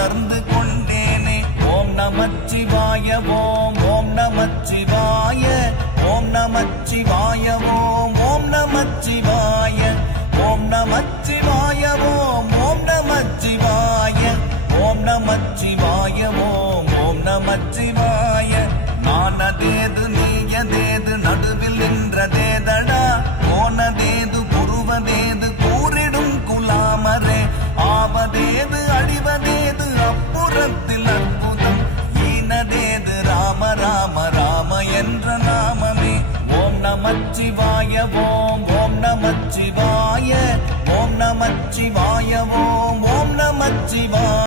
உணர்ந்து கொண்டேனே. ஓம் நமச்சிவாய ஓம் ஓம் நமச்சிவாய ஓம் நமச்சிவாய ஓம் ஓம் நமச்சிவாய ஓம் நமச்சிவாய ஓம் ஓம் நமச்சிவாய ஓம் நமச்சிவாய ஓம் ஓம் நமச்சிவாய. நானதேது நீயதேது நடுவில் நின்றதேதடா, போனதேது புருவதேது கூறிடும் குலாமரே, ஆவதேது அழிவதேது அப்புறத்தில் அற்புதம், ஈனதேது ராம ராம ராம என்ற நாமமே. ஓம் நமச்சிவாய ஓம் ஓம் நமச்சிவாய ஓம் நமச்சிவாய ஓம் ஓம் நமச்சிவாய.